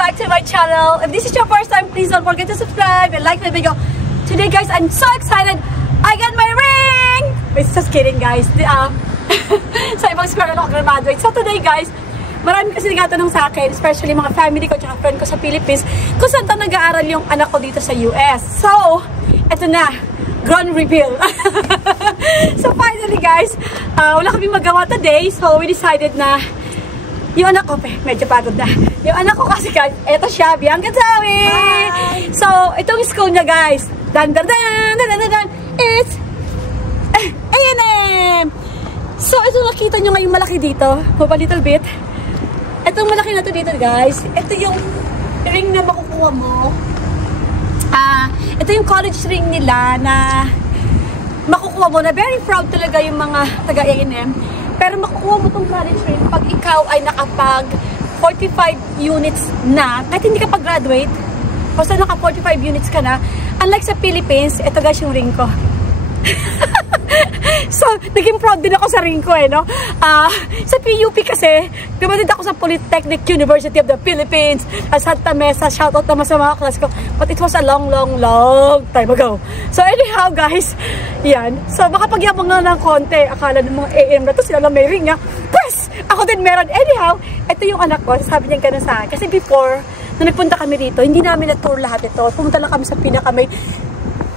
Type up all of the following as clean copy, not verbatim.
back to my channel. If this is your first time, please don't forget to subscribe and like the video. Today guys, I'm so excited. I got my ring! Wait, just kidding guys. Sa ibang school ako graduate. So today guys, marami kasi nagtatanong sa akin, especially mga family ko at friend ko sa Philippines, kung saan nag-aaral yung anak ko dito sa US. So, eto na. Grand reveal. So finally guys, wala kaming magawa today. So we decided na yung anak ko, medyo pagod na. Yung anak ko kasi guys, eto siya, Bianca Tawi! So, itong school niya guys, it's A&M! So, ito nakita nyo ngayong malaki dito. Move a little bit. Itong malaki na to dito guys. Ito yung ring na makukuha mo. Ito yung college ring nila na makukuha mo na very proud talaga yung mga taga A&M. Pero makukuha mo itong college ring pag ikaw ay nakapag 45 units na. Kahit hindi ka pag-graduate, basta naka 45 units ka na. Unlike sa Philippines, ito guys yung ring ko. So, naging proud din ako sa ring ko no? Sa PUP kasi, dumatid ako sa Polytechnic University of the Philippines at Santa Mesa. Shoutout naman sa mga class ko. But it was a long time ago. So, anyhow guys, yan. So, makapagyabang nga ng konti. Akala ng mga AM na to, sila lang may ring Pwes! Ako din meron. Anyhow, ito yung anak ko. Sabi niya ganun sa akin. Kasi before, nung nagpunta kami dito, hindi namin na-tour lahat ito. Pumunta lang kami sa pinaka-may.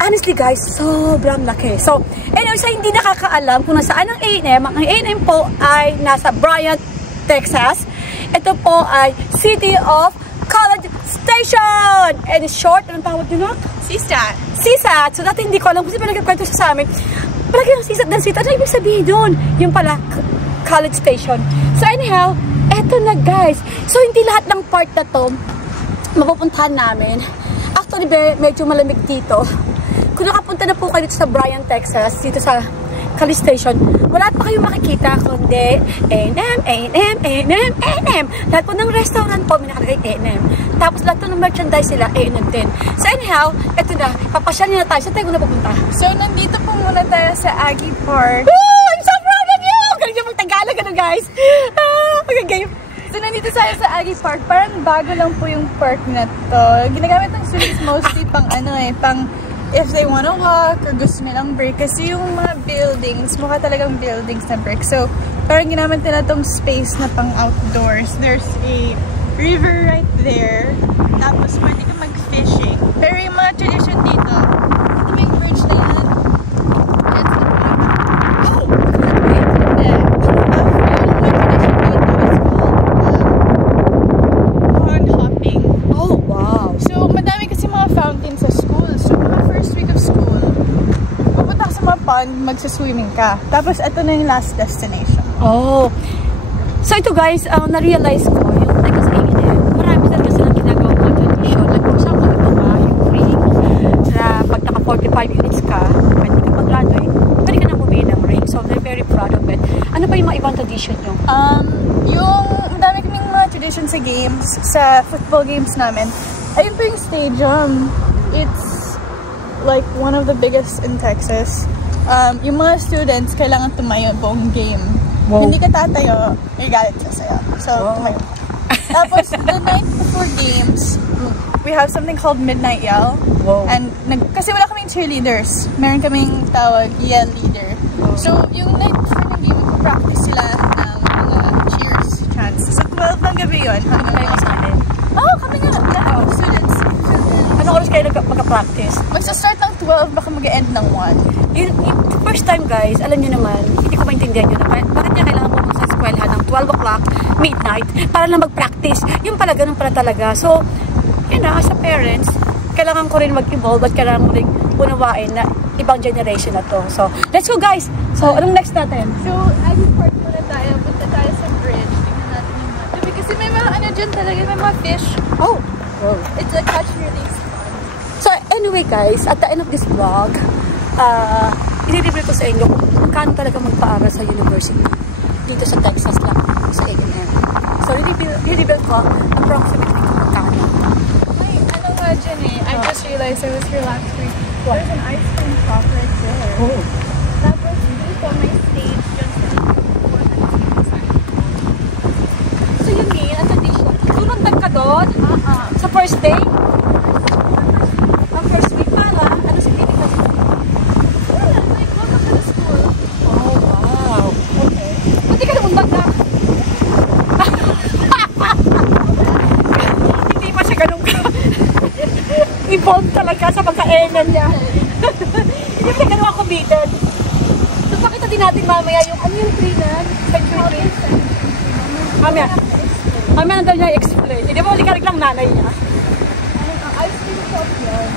Honestly guys, sobrang laki. So, anyway, sa hindi nakakaalam kung nasaan ang A&M po ay nasa Bryant, Texas. Ito po ay City of College Station! And it's short, anong tawag nyo na? CSAT. CSAT. So, dati hindi ko alam kasi pinagkakwento siya sa amin. Palagi yung CSAT ng CSAT. Ano ibig sabihin doon? Yung pala, College Station. So, anyhow, eto na guys. So, hindi lahat ng part na to mapupuntahan namin. Actually, medyo malamig dito. Kung nakapunta na po kayo dito sa Bryant, Texas, dito sa College Station, wala pa kayong makikita kundi A&M. Lahat po ng restaurant po, may nakalagay A&M. Tapos lahat po ng merchandise sila, A&M din. So anyhow, eto na, papasyal na tayo. Saan tayo muna pupunta? So, nandito po muna tayo sa Aggie Park. Woo! I'm so proud of you! Galing niya mag-Tagalog, guys? Okay. So, nandito tayo sa Aggie Park. Parang bago lang po yung park na to. Ginagamit ng students mostly pang pang if they wanna walk or gusto nilang break. Kasi yung mga buildings, mukha talagang buildings na brick. So, parang ginamit nila tong space na pang outdoors. There's a river right there. Tapos, pwede ka mag-fishing. Pero yung mga tradition dito, ito may bridge na yan. That's the pond hopping. Oh, wow. So, madami kasi mga fountains sa school. So, mga first week of school, pupunta ka sa mga pond, magsaswimming ka. Tapos, ito na yung last destination. Oh. So, ito guys, na-realize ko, yung like sa A&M, marami talaga silang ginagawa mga tradition. Like, kung saan ko ito yung ring, na pag naka 45 units ka, pwede ka mag-graduate, pwede ka na bumili ng ring. So, they're very proud of it. Ano pa yung mga ibang tradition nyo? Yung madami kaming mga tradition sa games, sa football games namin. Ayun po yung stadium. It's like one of the biggest in Texas. Yung mga students, kailangan tumayo buong game. Wow. Hindi ka tatayo, may galit ka sa'yo. So, tumayo. Tapos, the night before games, we have something called Midnight Yell. Wow. And, kasi wala kaming cheerleaders. Meron kaming tawag, yell leader. Wow. So, yung night before ng game, magpa-practice sila ng mga cheers chants. So, 12 ng gabi yun. Ano kayo kasali? Oo, kami nga. Students. Ano oras kayo magka-practice? Magsa-start ng 12, baka mag-end ng 1. Yung first time guys, alam nyo naman, hindi ko maintindihan yun. Bakit niya kailangan pumunta sa eskwelahan ng 12 o'clock, midnight, para lang mag-practice? Yung pala, ganun pala talaga. So, yun as a parents, kailangan ko rin mag-evolve at kailangan ko rin unawain na ibang generation na to. So, let's go guys! So, anong next natin? So, Aggie Park muna tayo. Punta tayo sa bridge. Tingnan natin yung mga tabi. Kasi may mga ano dyan talaga, may mga fish. Oh! Wow. It's a catch and release. So, anyway guys, at the end of this vlog, i-review ko sa inyo kung magkano talaga magpaaral sa university dito sa Texas lang, sa A&M. So, i-review ko approximately kung magkano. Ay, ano nga dyan I just realized I was here last week. What? There's an ice cream shop right there. Oh. Tapos, dito may stage dyan sa So, yun ang tradition. Tulundag ka doon. doon? Sa first day? Ang first week pala, ano si Titi kasi? Like, welcome to the school. Oh, wow. Okay. Hindi ka namundag na. Hindi pa siya ganun ka. Involved talaga sa pagkainan niya. Hindi pa siya ganun ako committed. So, pakita din natin mamaya yung, ano yung tree na? Century tree? Mamaya. Mamaya na daw niya i-explain. Hindi mo likarig lang nanay niya. Ice cream shop yun.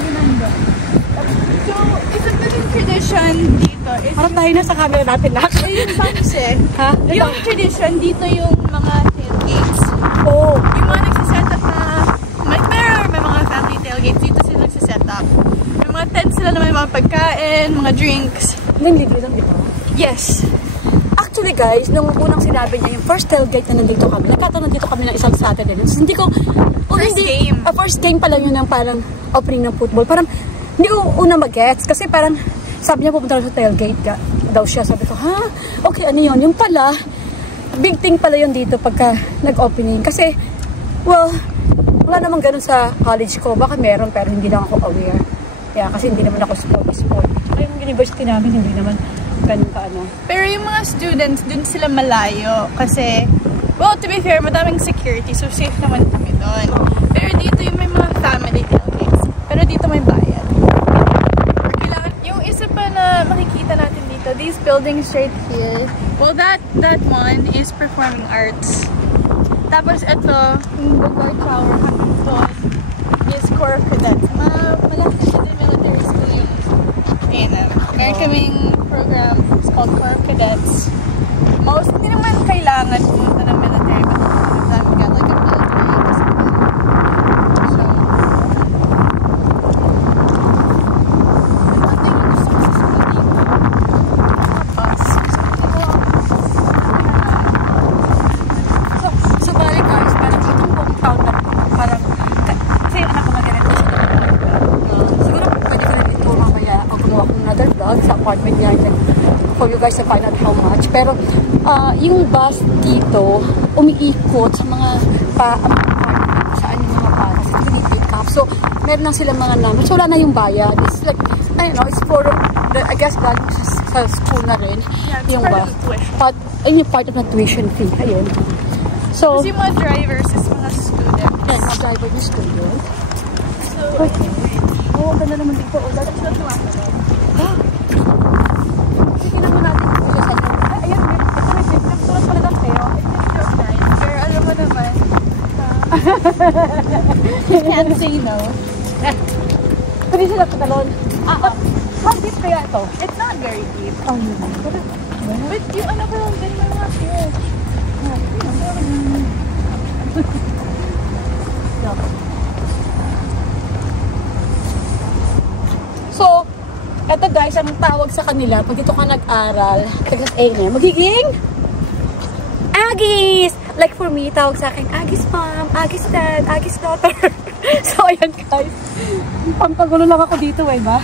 Yun nandun. So, isa pa yung tradition dito is Harap tayo na sa camera natin, Nak. yung Bamse. Ha? Yung tradition dito yung mga tailgates. Oh. Yung mga nagsiset up na may mga family tailgates, dito sila nagsiset up. May mga tents sila na may mga pagkain, mga drinks. Libre lang, di ba? Yes. Actually guys, nung unang sinabi niya, yung first tailgate na nandito kami, nagkataon nandito kami ng isang Saturday. So, hindi ko... First game. First game pala yun ng parang opening ng football. Parang hindi ko una mag-gets kasi parang sabi niya pupunta sa tailgate daw siya. Sabi ko, ha? Okay, ano yun? Yung pala, big thing pala yun dito pagka nag-opening. Kasi, well, wala namang ganun sa college ko. Baka meron pero hindi lang ako aware. Yeah, kasi hindi naman ako sport. Ay, yung university namin, hindi naman ganun ka ano. Pero yung mga students, dun sila malayo. Kasi, well, to be fair, madaming security. So, safe naman kami doon. Pero dito yung may mga family tailgates. Pero dito may bayad. Or kailangan, yung isa pa na makikita natin dito, these buildings right here. Well, that one is performing arts. Tapos ito, yung Bogor Tower, ito is Corps of Cadets. Malaki siya sa military school yung meron kaming program, it's called Corps of Cadets. Hindi naman kailangan pumunta ng military, but sometimes we got like a military discipline. So, ito yung gusto ko sa school dito. Bus. So bali guys, parang itong compound na parang, kasi yung anak ko magalit ko siya. Siguro pwede ko na dito mamaya o gumawa kong another vlog sa apartment niya for you guys to find out how much. Pero yung bus dito, umiikot sa mga apartment saan yung mga paras. Ito pick up. So, meron lang silang mga number. So, wala na yung bayad. It's like, I don't know, it's for, I guess, galing sa school na rin. Yeah, it's yung part bus. of the tuition. Yung part of the tuition fee. Ayun. So, Kasi yung mga drivers is mga students. yan, mga driver yung student. So, Okay. Oo, ang ganda naman dito. Oh, that's not one. Sige naman natin dito sa inyo. Ay, ayan, ito may picture. Tulad pala ng pero. pero alam mo naman, you can't say no. Pwede sila patalon. How deep kaya ito? It's not very deep. Oh, no. But yung ano ko lang din, may mga fish. So, eto guys, ang tawag sa kanila, pag dito ka nag-aral, class A na, magiging Aggies! Like for me, tawag sa akin, Aggies mom, Aggies dad, Aggies daughter. So, ayan guys. Pampagulo lang ako dito, eh, ba?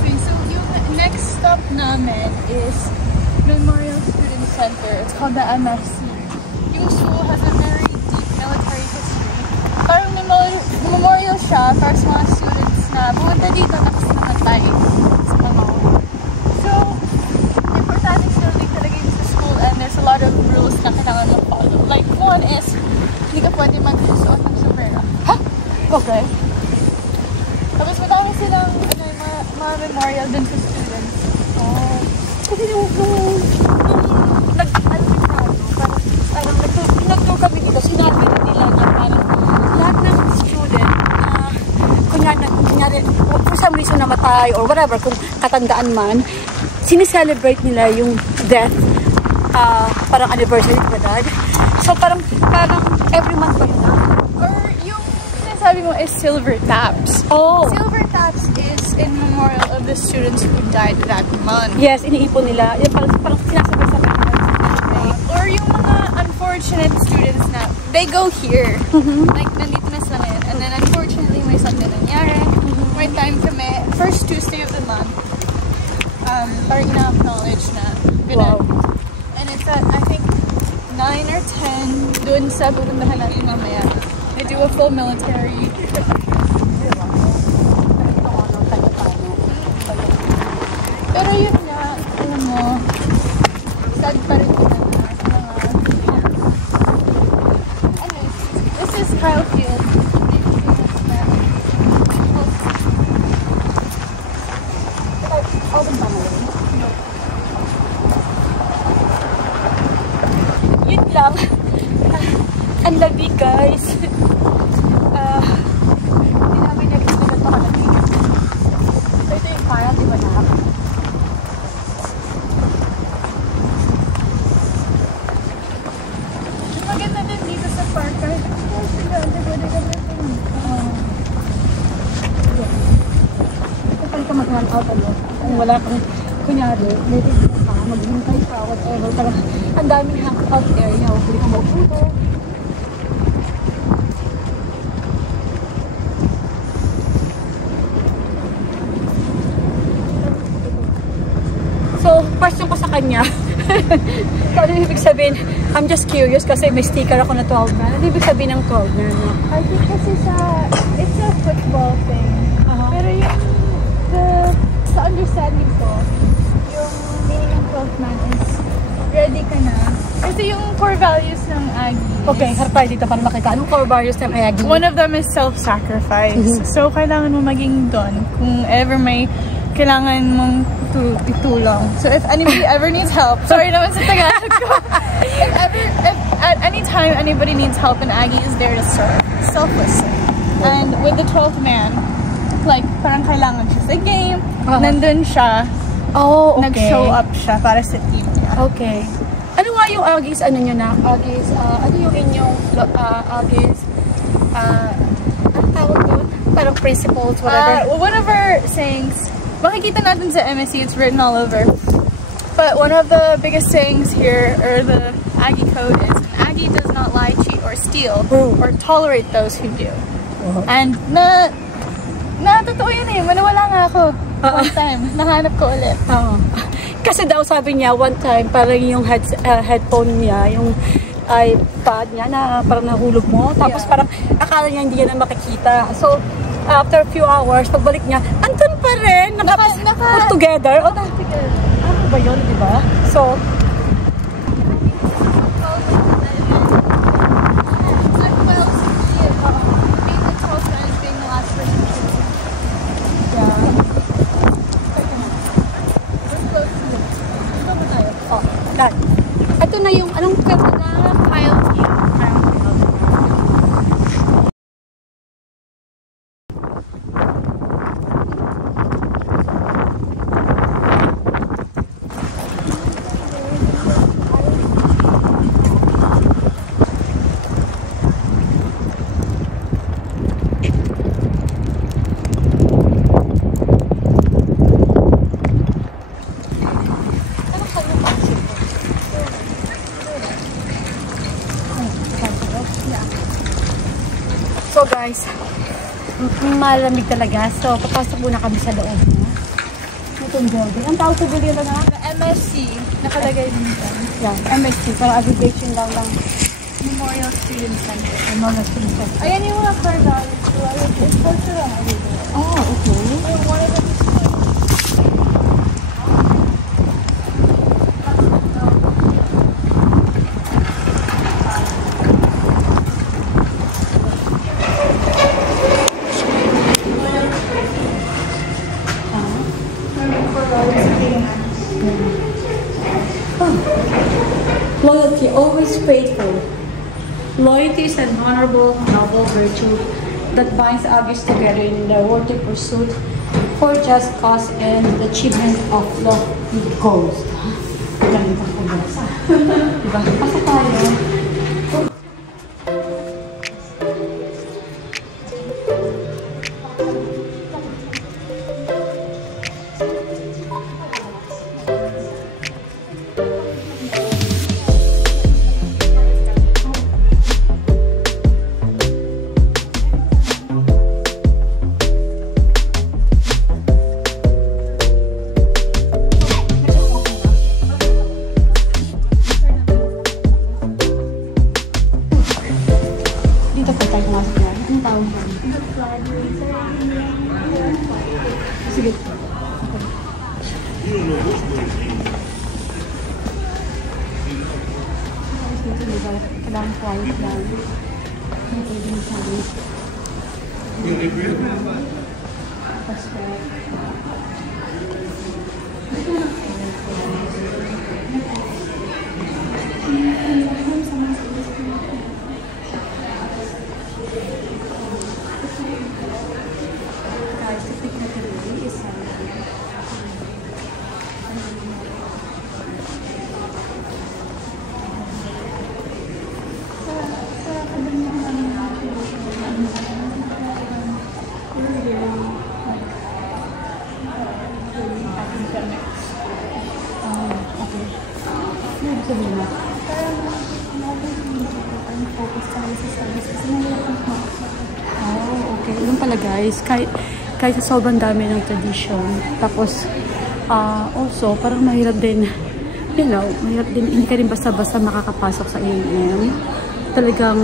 Okay, so yung next stop namin is Memorial Student Center. It's called the MFC. Yung school has a very deep military history. Parang memorial siya para sa mga students na pumunta dito tapos namatay sa panahon. So, importante sila din talaga yun sa school and there's a lot of rules na kailangan mo follow. Like, one is, hindi ka pwede magsusuot ng sombrero. Ha? Okay. Tapos madami silang mga memorial din sa students. Oh. Kasi yung nag-tour kami dito, sinabi nila na parang lahat ng student kunyari, for some reason namatay or whatever, kung katandaan man, sineselebrate nila yung death, parang anniversary of the dad. So parang every month ba yun na? Or yung sinasabi mo is Silver Taps. Oh! Silver Taps is in memorial of the students who died that month. Yes, iniipon nila. Yung parang sinasabay-sabay nila. Or yung mga unfortunate students na they go here. Like, nandito na sila ngayon. And then unfortunately, may something nangyari. May time kami, first Tuesday of the month, parang ina-acknowledge na. Ganun. Wow. And it's at, I think, 9 or 10 dun sa pupuntahan natin mamaya. They do a full military. Pero yun nga, alam mo, sad pa rin sila na anyways, this is Kyle Field. Yun lang. Ang lamig, guys. Hindi namin nag-expect ito kalamig. So, ito yung parang, di ba na? Maganda din dito sa park. Kahit kapag ka mag-run out, ano? Kung wala kang, kunyari, native ka, maghintay ka, whatever. Parang, ang daming hangout area. Huwag ka mauputo. So, question ko sa kanya. Ano ibig sabihin? I'm just curious kasi may sticker ako na 12 na. Ano ibig sabihin ng 12 na? I think kasi it's a football thing. Pero yung, sa understanding ko, yung meaning ng 12th man is ready ka na. Kasi yung core values ng Aggie. Okay, harap tayo dito para makita. Anong core values ng Aggie? One of them is self-sacrifice. So, kailangan mo maging doon kung ever may kailangan mong itulong. So, if anybody ever needs help, sorry naman sa Tagalog ko. If at any time anybody needs help, and Aggie is there to serve, selflessly. And with the 12th man, like, parang kailangan siya sa game, nandun siya, Oh, okay. nag-show up siya para sa team niya. Okay. Ano nga yung Aggie's, ano nyo na? Aggie's, ano yung inyong Aggie's, ano tawag doon? Parang principles, whatever. Whatever sayings, makikita natin sa MSC, it's written all over. But one of the biggest sayings here, or the Aggie code, is Aggie does not lie, cheat, or steal, or tolerate those who do. And totoo yun eh. Manawala nga ako. One time. Nahanap ko ulit. Kasi daw sabi niya, one time, parang yung headphone niya, yung iPad niya na parang nahulog mo. Tapos parang akala niya hindi niya na makikita. So, after a few hours, pagbalik niya, andun pa rin. Put together. Ano ba yun, di ba? So, ito na yung, anong kanta na? Kyle Field. So guys, malamig talaga. So papasok muna kami sa loob. Itong building. Ang tawag sa building na The MSC. Nakalagay din dyan. Yeah, MSC. Parang aggregation lang. Memorial Student Center. Memorial Student Center. Ayan yung mga core values. It's cultural everywhere. Oh, okay. One of them is Loyalty, always faithful. Loyalty is an honorable, noble virtue that binds Aggie's together in the worthy pursuit for just cause and the achievement of lofty goals. Ganito ko ba? Diba? Pasok tayo. tawag mo? Sige. Kailangan quiet lang. Ito din sabi. Okay. Yun pala guys, kahit sa sobrang dami ng tradition, tapos also parang mahirap din, mahirap din, hindi ka rin basta-basta makakapasok sa A&M. Talagang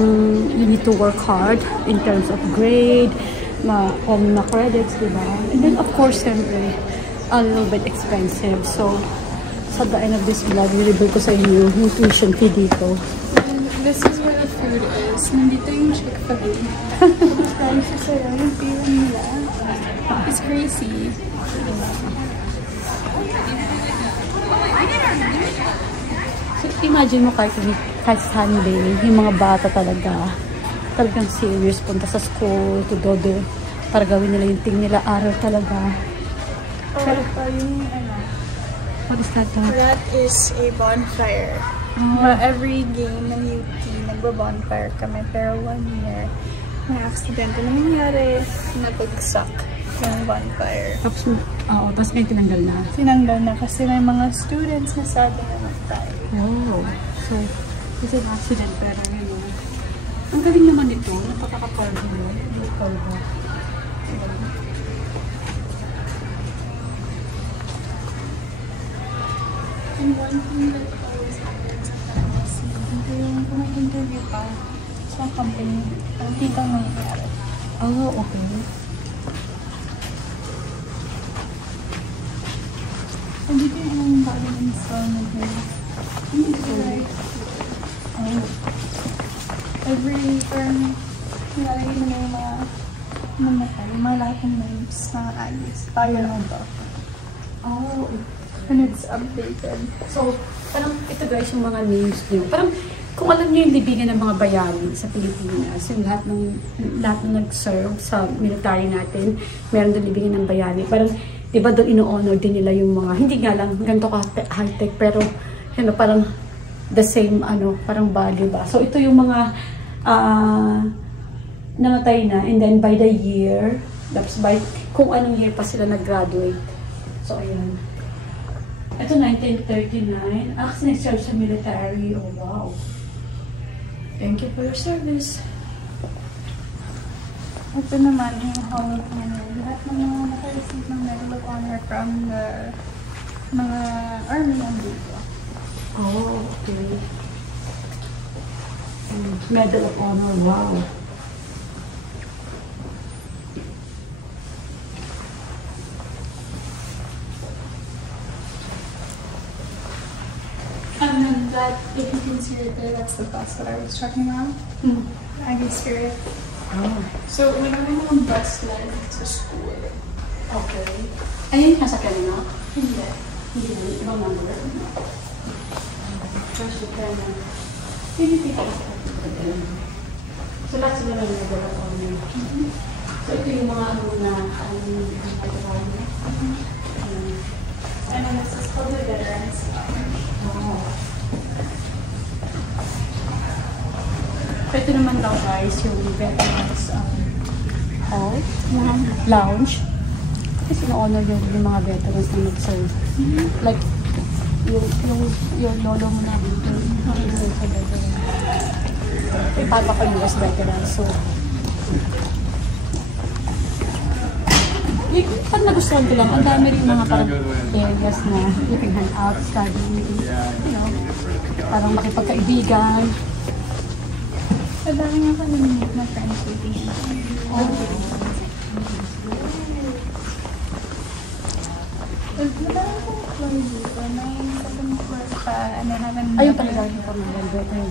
you need to work hard in terms of grade, na credits, diba? And then of course, siyempre, a little bit expensive. So, sa the end of this vlog, i-reveal ko sa inyo yung tuition fee dito. This is where the food is. Nandito yung Chick-fil-A. Dahil siya sa'yo, yung pila nila. It's crazy. So, imagine mo kahit Sunday, yung mga bata talagang serious, punta sa school, to dodo, para gawin nila yung ting nila, araw talaga. Pero pa yung What is that? That is a bonfire. Every game ng UT, nagbo-bonfire kami. Pero 1 year, may accident na nangyari, nabagsak yung bonfire. Tapos may tinanggal na. Tinanggal na kasi may mga students na sabi na namatay. Oh, so, it's an accident pero yun. Ang galing naman ito, napakakapaldo mo. And one thing that always happens at LSC, kung may interview pa sa company, dito nangyayari. Oh, okay. And dito yung bagong install na dito. Every term, nilalagay mo na yung mga namatay, yung mga lahat ng names na ayos. Tayo na ito. Oh, And it's updated. so, parang ito guys yung mga names niyo. Parang, kung alam niyo yung libingan ng mga bayani sa Pilipinas, yung lahat ng nag-serve sa military natin, meron doon libingan ng bayani. Parang, di ba doon ino-honor din nila yung mga, hindi nga lang ganito ka high-tech, pero, parang the same, parang value ba. So, ito yung mga namatay na, and then by the year, tapos by, kung anong year pa sila nag-graduate. So, ayan. Ito, 1939. Sinag-serve sa military. Oh, wow. Thank you for your service. Ito naman yung Hall of Honor. Lahat ng mga naka-receive ng Medal of Honor from the mga army nandito. Oh, okay. Medal of Honor. Wow. And that, if you can see right there, that's the bus that I was talking about. Aggie Spirit. Oh. So, meron mga bus line sa school. Okay. Ayun, nasa kanina? Hindi. Hindi na. Ibang number. First lieutenant. Hindi. So, lahat sila lang Medal of Honor. So, ito yung mga na And then this is called the Veterans Lounge. oh. Ito naman daw guys, yung Veterans Hall, lounge. Kasi na-honor yung mga veterans na nag-serve. Like, yung lolo mo na dito, nag-serve sa veterans. Yung papa ko US veterans, so pag nagustuhan ko lang, ang dami rin mga parang areas na you can hang out, study, parang makipagkaibigan. Madami nga pa namin na transportation. Madami pong floor dito. May second floor pa. And they have an... Ayun pala yung pamaganda. They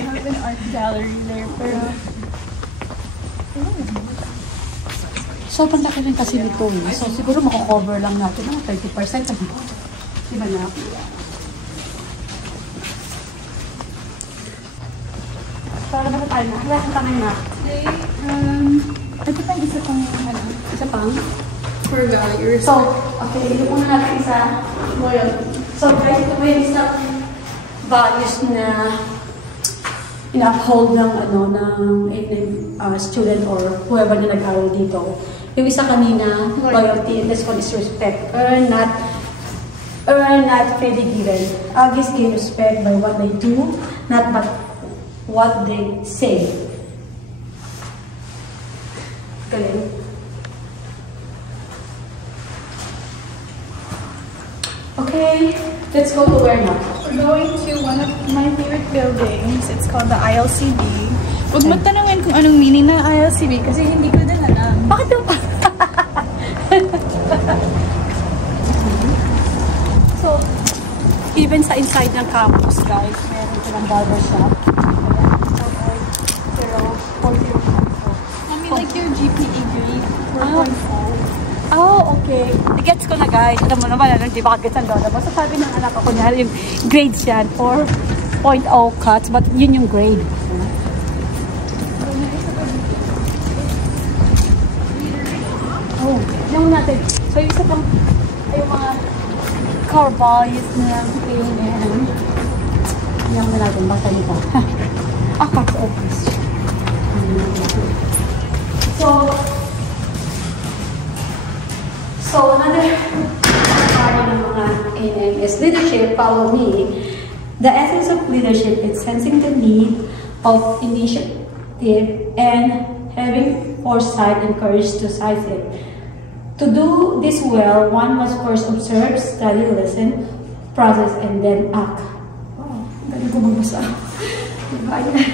have an art gallery there. Pero... Sobrang laki rin kasi nito eh. So siguro mako-cover lang natin ng 30%. Diba na? Para ba tayo na? Wala kang kamay na. Okay, ito pa isa pang ano? Isa pang? For values. So, okay. Yung una natin isa. Loyalty. So guys, ito yung isang values na ina-uphold ng student or whoever na nag-aral dito. Yung isa kanina, loyalty, and this one is respect. Earn, not freely given. Others gain respect by what they do, not but what they say. Galing. Okay, let's go to where now? We're going to one of my favorite buildings. It's called the ILCB. Huwag mo tanungin kung anong meaning ng ILCB kasi hindi ko din alam. Bakit yung So, even sa inside ng campus, guys, meron silang barbershop. Pero, 4.0. Mommy, like your GPA grade, 4.0. Oh, okay. Gets ko na, guys. Alam mo naman, hindi ba kagets ang lola. Basta sabi ng anak ko niya, yung grades yan, 4.0 cuts, but yun yung grade. Oh, yung natin. So, yung isa pang, ay yung mga car values na A&M. Yung na natin, basta nito. Cuts office. So another part ng mga A&M is leadership, follow me. The essence of leadership is sensing the need of initiative and having foresight and courage to seize it. To do this well, one must first observe, study, listen, process, and then act. Wow, galing ko magbasa. Diba? Okay.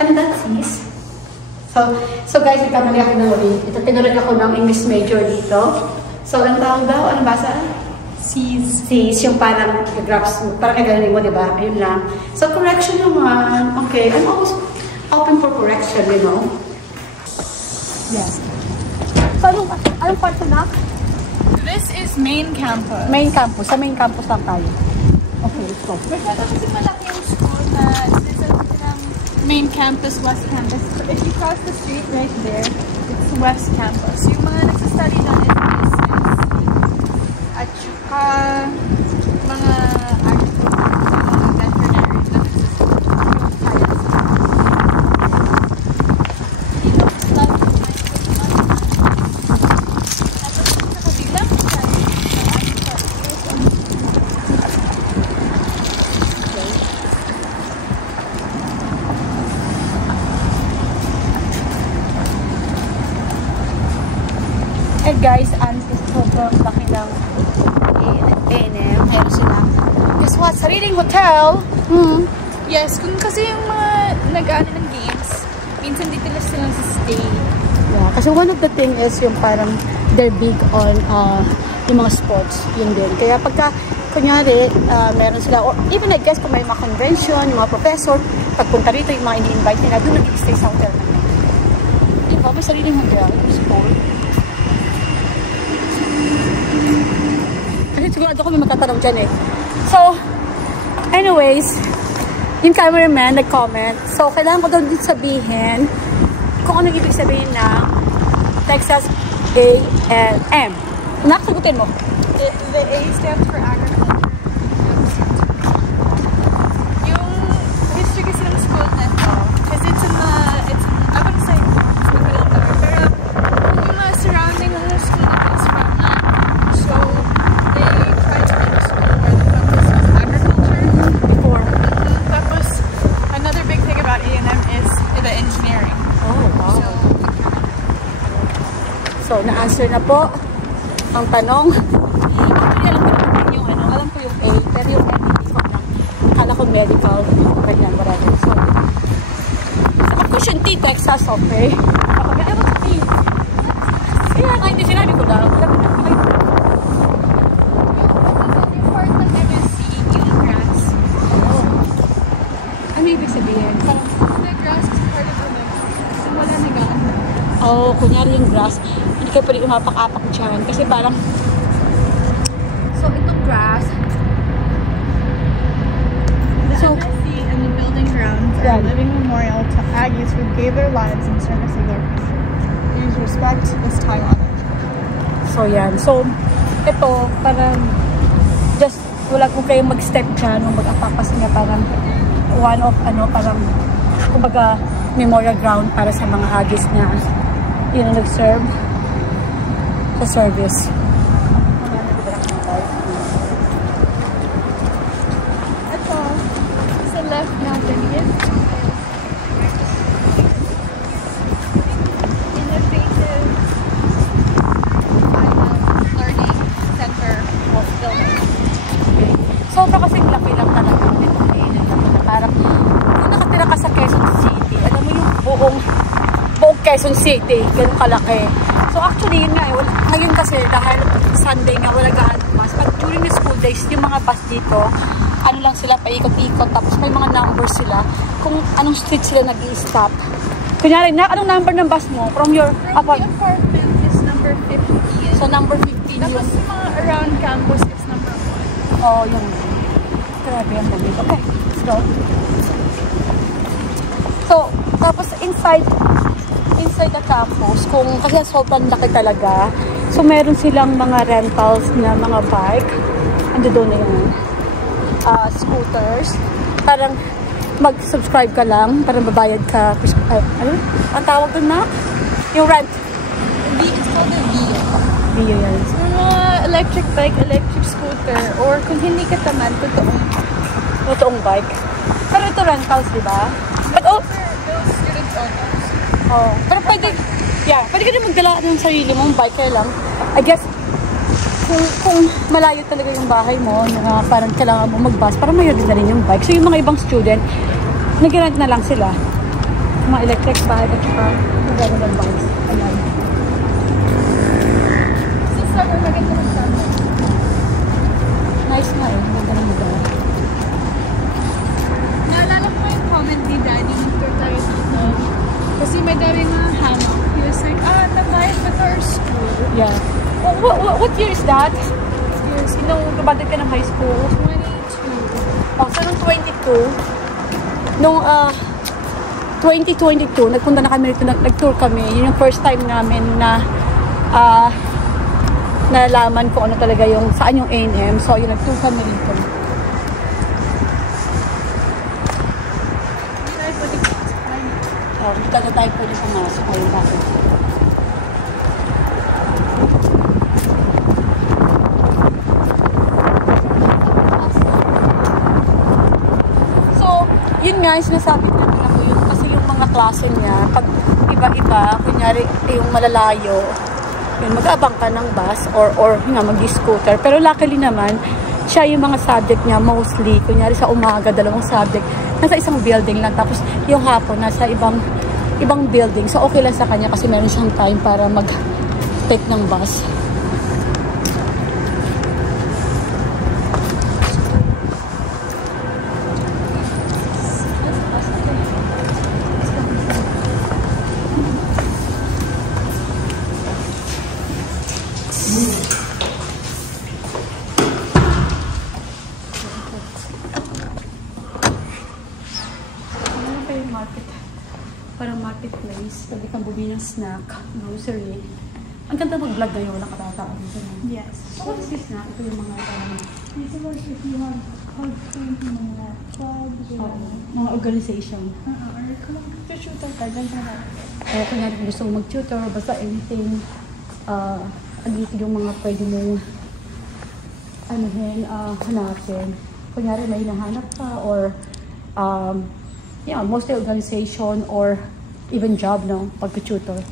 Ano that, sis? So guys, nagkamali ako ng ulit. Ito, tinurag ako ng English major dito. So, ang tawag daw, ano basa? Cs. Cs, yung parang graphs, parang kagaling mo, diba? Ayun lang. So, correction naman. Okay, I'm always open for correction, you know? Yes. So, anong part na? This is main campus. Main campus. Sa main campus lang tayo. Okay, let's go. Masyado kasi malaki yung school na silang main campus, west campus. So if you cross the street right there, it's west campus. Yung mga nagsastudy doon is business. At saka mga agriculture, mga veterinary na guys, honestly, sobrang laki ng A&M. Meron sila. Guess what? Sariling hotel. Yes, kung kasi yung mga nag-ano ng games, minsan dito lang sila stay. Yeah, kasi one of the thing is yung parang they're big on yung mga sports. Yun din. Kaya pagka, kunyari, meron sila, or even I guess kung may mga convention, yung mga professor, pagpunta rito, yung mga ini-invite nila, doon nag-stay sa hotel na. Diba? May sariling hotel, yung school. Kasi sigurado ko may magtatanong dyan eh. So, anyways, yung cameraman nag-comment. So, kailangan ko doon din sabihin kung anong ibig sabihin ng Texas A&M. Nakasagutin mo. The A stands for agriculture. Yung history kasi ng school na ito, kasi I wouldn't say it's Magdalena, pero yung mga surrounding ng school na ito is farmland. So, they tried to make a school where the focus was agriculture before. Tapos, another big thing about A&M is the engineering. Oh, wow. So, na-answer na po ang tanong. Actually, alam ko yung A, pero yung M, hindi ko na. Akala ko medical, ganyan, whatever. So, City, Texas, okay? Kaya ewan sa tingin. Kaya kahit hindi sinabi ko lang. Yung part ng MSC, yung grass. Ano ibig sabihin? Parang, The grass is part of the MSC. Wala nag-ano. oh, kunyari yung grass, hindi kayo pwede umapak-apak dyan. Kasi parang, so itong grass, So, MSC and the building grounds are a living memorial to Aggies who gave their lives in service of their country. Please respect this time honored. so yan. So, ito, parang, just, wala kung kayong mag-step dyan o mag-apak kasi nga parang, one of, parang, kumbaga, memorial ground para sa mga Aggies na, yun ang nag-serve sa service. Left natin is innovative learning center of building. Okay. Sobra kasing laki lang talaga. Parang kung nakatira ka sa Quezon City, alam mo yung buong Quezon City, ganun kalaki. So actually, yun nga, ngayon kasi dahil Sunday nga wala gaano mas, but during the school days, yung mga bus dito, ano lang sila, paikot-ikot, tapos may mga numbers sila, kung anong street sila nag-i-stop. Kunyari, anong number ng bus mo? From your apartment? The apartment is number 15. So, number 15 Tapos yun. yung mga around campus is number 1. Oh, yun. Grabe ang dami. Okay, let's go. So, tapos inside the campus, kasi sobrang laki talaga, so meron silang mga rentals na mga bike. Ando doon na yun. Scooters. Parang mag-subscribe ka lang, parang babayad ka. Ano? Ang tawag doon na? Yung rent. It's called a VIA. VIA yan. So, mga electric bike, electric scooter, or kung hindi ka tamad, Totoong bike. Pero ito rentals, di ba? But those student owners. oh, pero pwede ka din magdala ng sarili mong bike, kaya lang. I guess, kung malayo talaga yung bahay mo, na parang kailangan mo mag-bus, parang mayroon din na rin yung bike. So, yung mga ibang student, nag-rent na lang sila. Mga electric bike at saka magdala ng bikes. Ayan. Sa summer, maganda ng summer. Nice nga eh. Maganda ng magdala. Naalala ko yung comment ni Daddy nung tour tayo dito. Kasi may dami mga hammock. He was like, nabayad ba to our school? Yeah. What year is that? Years. Nung kabadit ka ng high school? 22. Oh, so nung 2022, nagpunta na kami dito, nag-tour kami. Yun yung first time namin na nalaman ko ano talaga yung, saan yung A&M. So, yun, nag-tour kami dito. Oh, dito na tayo pwede pumasok ngayon bakit. Yun nga, sinasabi ko natin ako yun kasi yung mga klase niya, pag iba-iba, kunyari yung malalayo, yun, mag-abang ka ng bus or yun nga, mag-scooter. Pero luckily naman, siya yung mga subject niya, mostly, kunyari sa umaga, 2 subject, nasa isang building lang, tapos yung hapon, nasa ibang building. So, okay lang sa kanya kasi meron siyang time para mag-take ng bus. Parang marketplace, pwede kang bumili ng snack, grocery. Ang ganda mag-vlog ngayon, walang katatao dito. Yes. So what is this snack? Ito yung mga These are like if you have card things, mga clubs, or mga organization. or tutor ka, dyan ka na. Kaya kung natin gusto mong mag-tutor, basta anything, andito yung mga pwede mong hanapin. Kunyari may hinahanap ka or yeah, mostly organization or even job, no? Pag-tutor.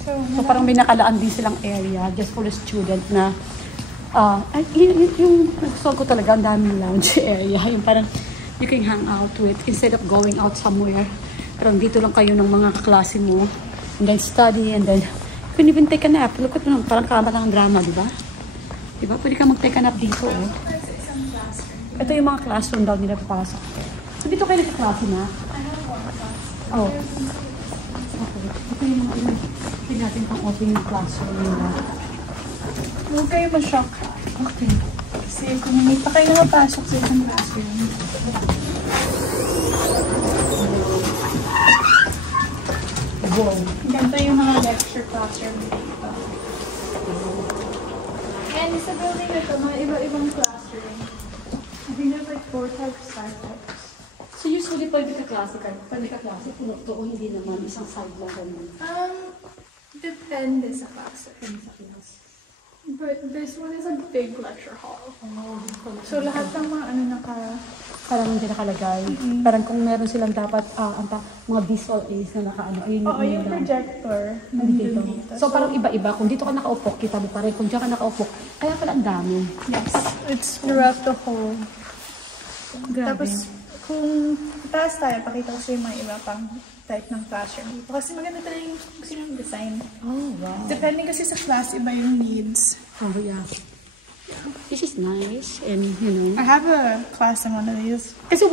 So parang may nakalaan din silang area just for the student na yung gusto ko talaga, ang daming lounge area. Yung parang you can hang out with instead of going out somewhere. Parang dito lang kayo ng mga kaklase mo. And then study, and then you can even take a nap. Look at them, parang kama ng drama, di ba? Di ba? Pwede ka mag-take a nap dito, oh. Ito yung mga classroom daw nila papasok. So dito kayo nagka-klase na? Oh. Okay. Ito yung mga ilang. Ito natin pang open yung classroom nila. Huwag kayo ma-shock. Okay. Kasi kung hindi pa kayo nakapasok sa isang classroom. Wow. Ganito yung mga lecture classroom dito. And sa building na ito, mga iba-ibang classroom. I think there's like 4 types, 5 types. So usually pag nagka-klase ka, puno to o hindi naman, isang side lang ganun. Depende sa klase. Sa class. But this one is a big lecture hall. So lahat ng mga Parang hindi nakalagay. Parang kung meron silang dapat, mga visual aids na nakaano. Ayun yung projector. Nandito. So parang iba-iba. Kung dito ka nakaupo, kita mo pa rin. Kung dyan ka nakaupo, kaya pala ang dami. Yes. It's throughout the whole. Grabe. Tapos, kung taas tayo, pakita ko sa yung mga iba pang type ng classroom dito. Kasi maganda talaga yung gusto yung design. Oh, wow. Depending kasi sa class, iba yung needs. Oh, yeah. This is nice. And, you know. I have a class in one of these. Kasi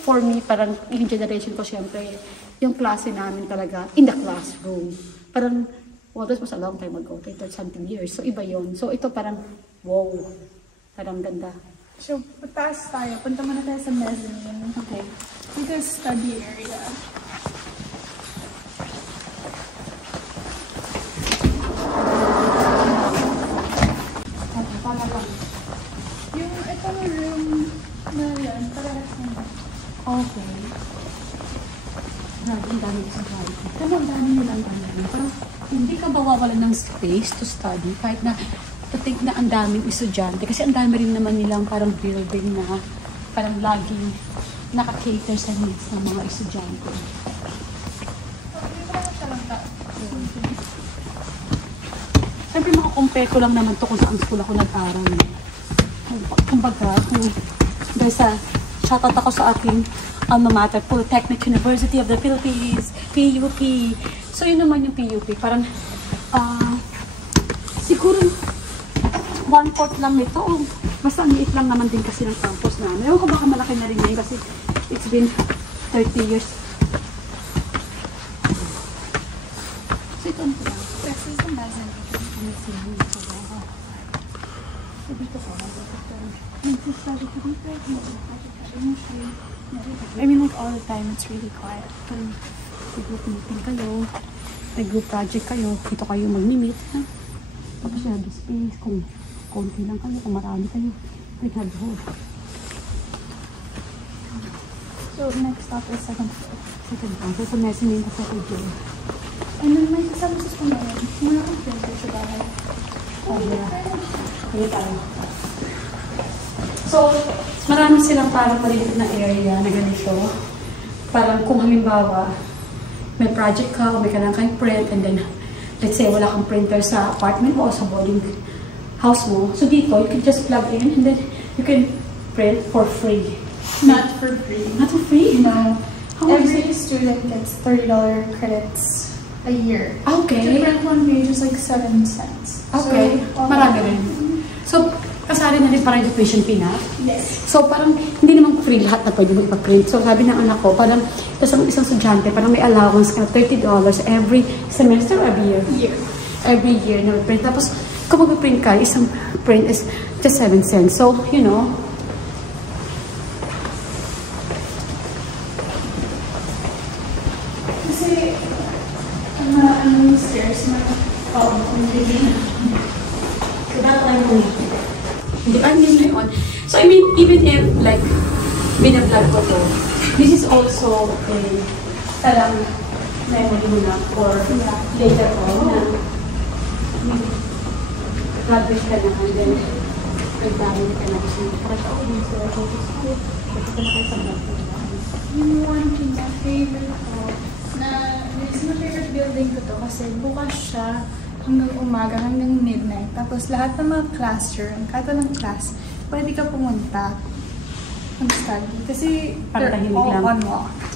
for me, parang yung generation ko, syempre, yung klase namin talaga, in the classroom. Parang, well, this was a long time ago, 30-something years. So, iba yon. So, ito parang, wow. Parang ganda. So, pataas tayo. Punta muna tayo sa mezzanine. Okay. Ito is study area. Yung itong room na yan, parehas na. Okay. Grabe, ang dami sa bahay. Pero ang dami nilang ano. Parang hindi ka mawawalan ng space to study kahit na take na ang daming estudyante. Kasi ang dami rin naman nilang parang building na parang laging naka-cater sa needs ng mga estudyante. Siyempre makakompare ko lang naman to kung saan school ako nag-aral. Kumbaga, dahil sa shoutout ako sa aking alma mater, Polytechnic University of the Philippines, PUP. So yun naman yung PUP. Parang, siguro 1/4 lang nito. Basta ang liit lang naman din kasi ng campus namin. Ewan ko baka malaki na rin ngayon kasi it's been 30 years. So ito ang pala. This is the mezzanine. I mean, like all the time, it's really quiet. Group meeting kayo, may group project kayo, dito kayo mag-meet. Tapos yung space, kung konti lang kayo, kung marami kayo, nag-hold. So, next stop is second floor. Second floor. So, sa mezzanine ka second floor. And then may kasama sa school na yun. Mga computer sa bahay. Kaya tayo. So, marami silang parang maliit na area na ganito. Parang kung halimbawa, may project ka o may kailangan kang print and then, let's say, wala kang printer sa apartment mo o sa boarding house mo. So, dito, you can just plug in and then you can print for free. Not for free. Not for free? No. How much is Every student gets $30 credits a year. Okay. To print one page is like 7 cents. Okay. So, marami rin. So, kasali na rin parang education fee na. Yes. So, parang hindi naman free lahat na pwede mo ipaprint. So, sabi ng anak ko, parang isang estudyante, parang may allowance ka $30 every semester or every year? Every year na print. Tapos, kung mag-print ka, isang print is just 7 cents. So, you know, Kasi, yung stairs na so that time hindi ngayon. So, I mean, even if, like, binablog ko to, this is also a parang memory mo na for later on na graduate ka na and then nagdami ka na kasi parang so I go to school, kasi ka na kayo sa vlog. yung one thing na favorite ko, na is my favorite building ko to kasi bukas siya hanggang umaga, hanggang midnight. Tapos lahat ng mga classroom, kahit anong class, pwede ka pumunta mag-study. Kasi Para they're tahimik all lang. unlocked.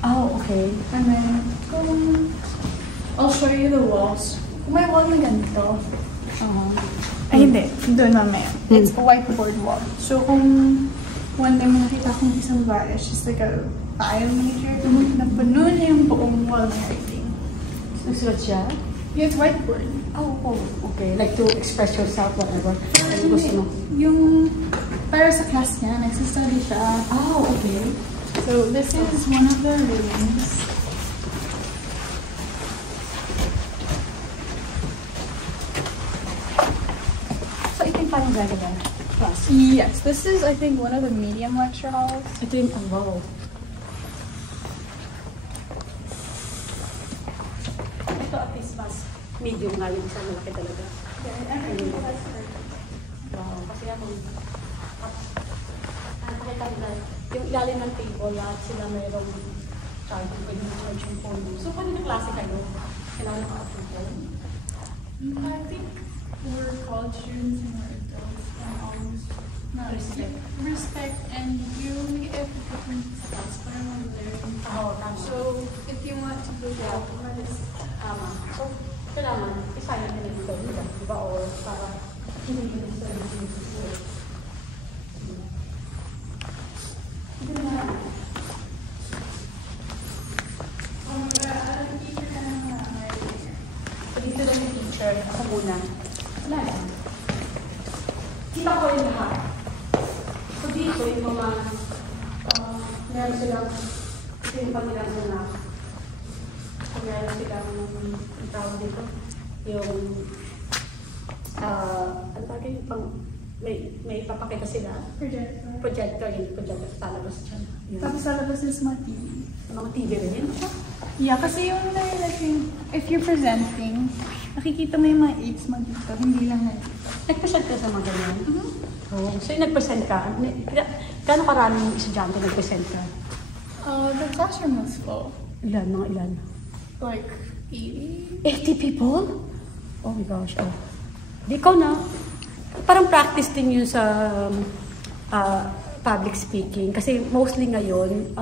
Oh, okay. And then, I'll show you the walls. Kung may wall na ganito. Ay, hindi. Doon mamaya. It's a whiteboard wall. So, kung one time nakita kong isang bahay, it's just like a file major. Na puno niya yung buong wall and everything. Nagsulat siya? Yeah, it's whiteboard. Oh, okay. Like to express yourself, whatever. Ano gusto mo? Yung para sa class niya, nagsastudy siya. Oh, okay. So, this is one of the rooms. So, ito yung parang regular class? Yes, this is, I think, one of the medium lecture halls. Ito yung, wow. Ito at least mas medium nga yung isang malaki talaga. Wow, kasi ako, nakita na yung ilalim ng table lahat sila mayroong charging, pwede mo charge yung phone mo. So, paano na klase kayo? Kailangan ka approval? I think we're college students and we're adults and almost not respect and you only get different stuff but I'm learning. Oo, tama. So if you want to go out, what is So, kailangan, isaya ka na dito, di ba? Or para hindi mo dito sa dito lang yung teacher, ako muna. Wala lang. Kita ko yung lahat. So dito yung mga, meron silang, ito yung pamilang na. So meron silang, ang tawag dito, yung, ano tawag yung pang, may ipapakita sila. Projector, yung projector sa labas dyan. Tapos sa labas is mga TV. Mga TV rin yun. Yeah, kasi yung if you're presenting, nakikita mo yung mga aids mo dito, hindi lang na dito. Nag-present ka sa mga ganyan? Oh, so yung nag-present ka, gaano karaming estudyante nag-present ka? The classroom was full. Ilan? Mga ilan? Like 80? 80 people? Oh my gosh, oh. Di ikaw na, parang practice din yun sa public speaking. Kasi mostly ngayon,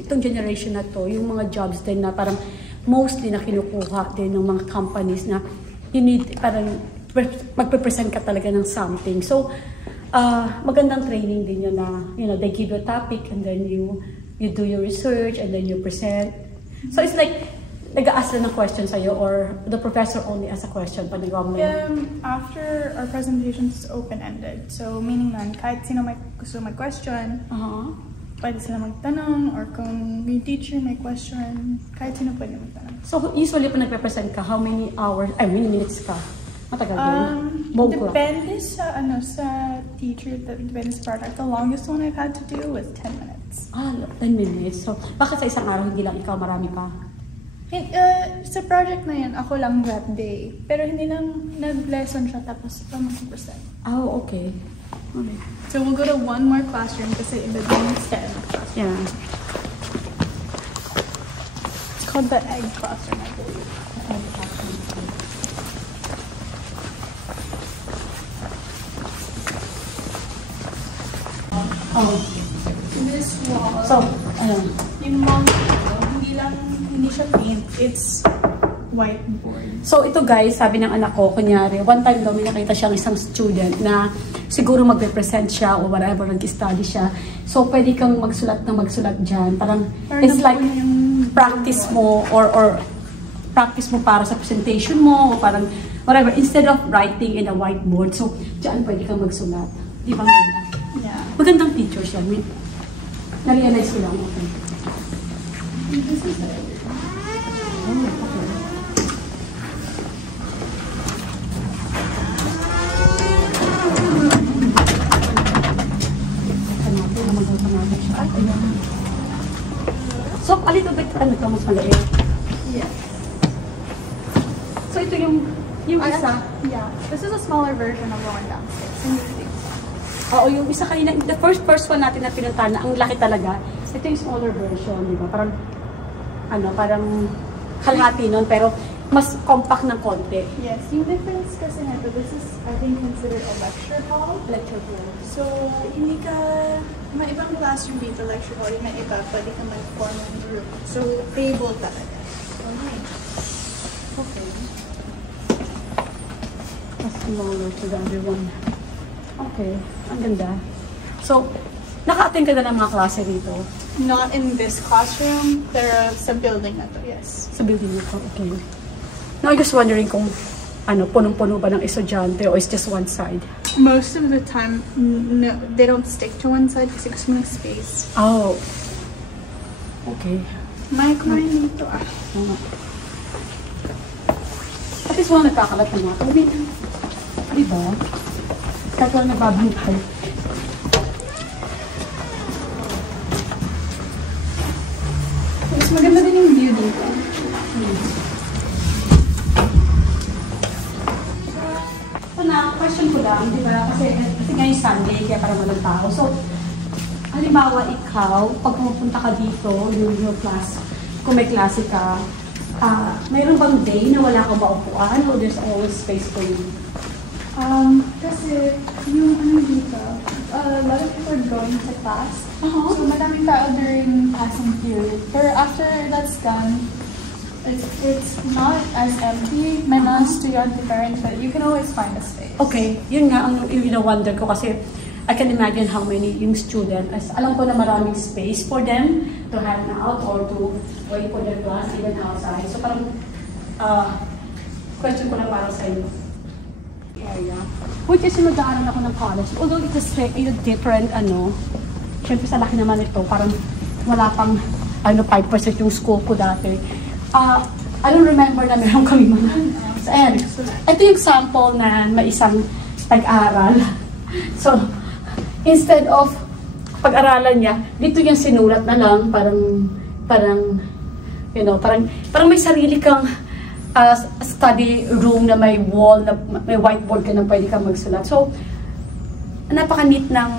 itong generation na to, yung mga jobs din na parang mostly na kinukuha din ng mga companies na you need, parang magpe-present ka talaga ng something. So, magandang training din yun na, they give you a topic and then you do your research and then you present. So, it's like, nag-a-ask lang ng question sa'yo or the professor only asks a question pag nagawa mo after our presentation is open-ended. So, meaning man, kahit sino may gusto mag-question, pwede sila magtanong or kung may teacher may question, kahit sino pwede magtanong. So, usually pa nagpe-present ka, how many hours, many minutes ka? Matagal din? Depende sa, sa teacher, depende sa product. The longest one I've had to do was 10 minutes. 10 minutes. So, bakit sa isang araw hindi lang ikaw, marami pa? Sa project na yan, ako lang that day. Pero hindi lang nag-lesson siya tapos pa mag-present. Oh, okay. Okay. So we'll go to one more classroom kasi iba din instead. Yeah. It's called the egg classroom, I believe. Oh. This wall. So, yung wall hindi siya paint, it's whiteboard. So ito guys, sabi ng anak ko, kunyari, one time daw may nakita siyang isang student na siguro magre-present siya o whatever, nag-study siya. So pwede kang magsulat dyan. Parang, it's like practice mo or practice mo para sa presentation mo o parang whatever, instead of writing in a whiteboard. So dyan pwede kang magsulat. Di ba? Yeah. Magandang teacher siya. Na-realize ko lang. Okay. This is it. So, a little bit, mas maliit. Yeah. So, ito yung isa. Yeah. This is a smaller version of the one downstairs. Oo, yung isa kanina, the first one natin na pinuntahan na, ang laki talaga. Ito yung smaller version, di ba? Parang kalahati nun, pero mas compact ng konti. Yes, yung difference kasi nito, this is, I think, considered a lecture hall. Lecture hall. So, hindi ka, may ibang classroom dito, lecture hall, yung may iba, pwede ka mag-form ng group. So, table talaga. Okay. Mas smaller to the other one. Okay, ang ganda. So, naka-attend ka na ng mga klase dito? Not in this classroom, pero sa building na to, yes. Sa building nito, okay. Now, I'm just wondering kung punong-puno ba ng estudyante or it's just one side? Most of the time, no, they don't stick to one side kasi gusto mo ng space. Oh. Okay. May kumain dito At least wala nagkakalat na mga tubig. Diba? Kahit wala nagbabantay. Mas maganda din yung view dito. Question ko lang, di ba? Kasi ngayon Sunday, kaya parang walang tao. So, halimbawa ikaw, pag pumunta ka dito, yung class, kung may klase ka, mayroon bang day na wala kang maupuan or there's always space for you? Kasi yung ano dito, a lot of people are going to class. So, madaming tao during passing period. Pero after that's done, it's not as empty. May mga estudyante pa rin, but you can always find a space. Okay, yun nga ang wonder ko kasi I can imagine how many yung student, as alam ko na maraming space for them to hang out or to wait for their class even outside. So parang, question ko lang para sa inyo. Area. Which is yung nag-aaral ako ng college. Although it is a different, syempre sa laki naman ito, parang wala pang 5% yung school ko dati. I don't remember na meron kami mga. So, ayan. Ito yung sample na may isang tag-aral. So, instead of pag-aralan niya, dito yung sinulat na lang, parang may sarili kang study room na may wall, na may whiteboard ka na pwede kang magsulat. So, napaka-neat ng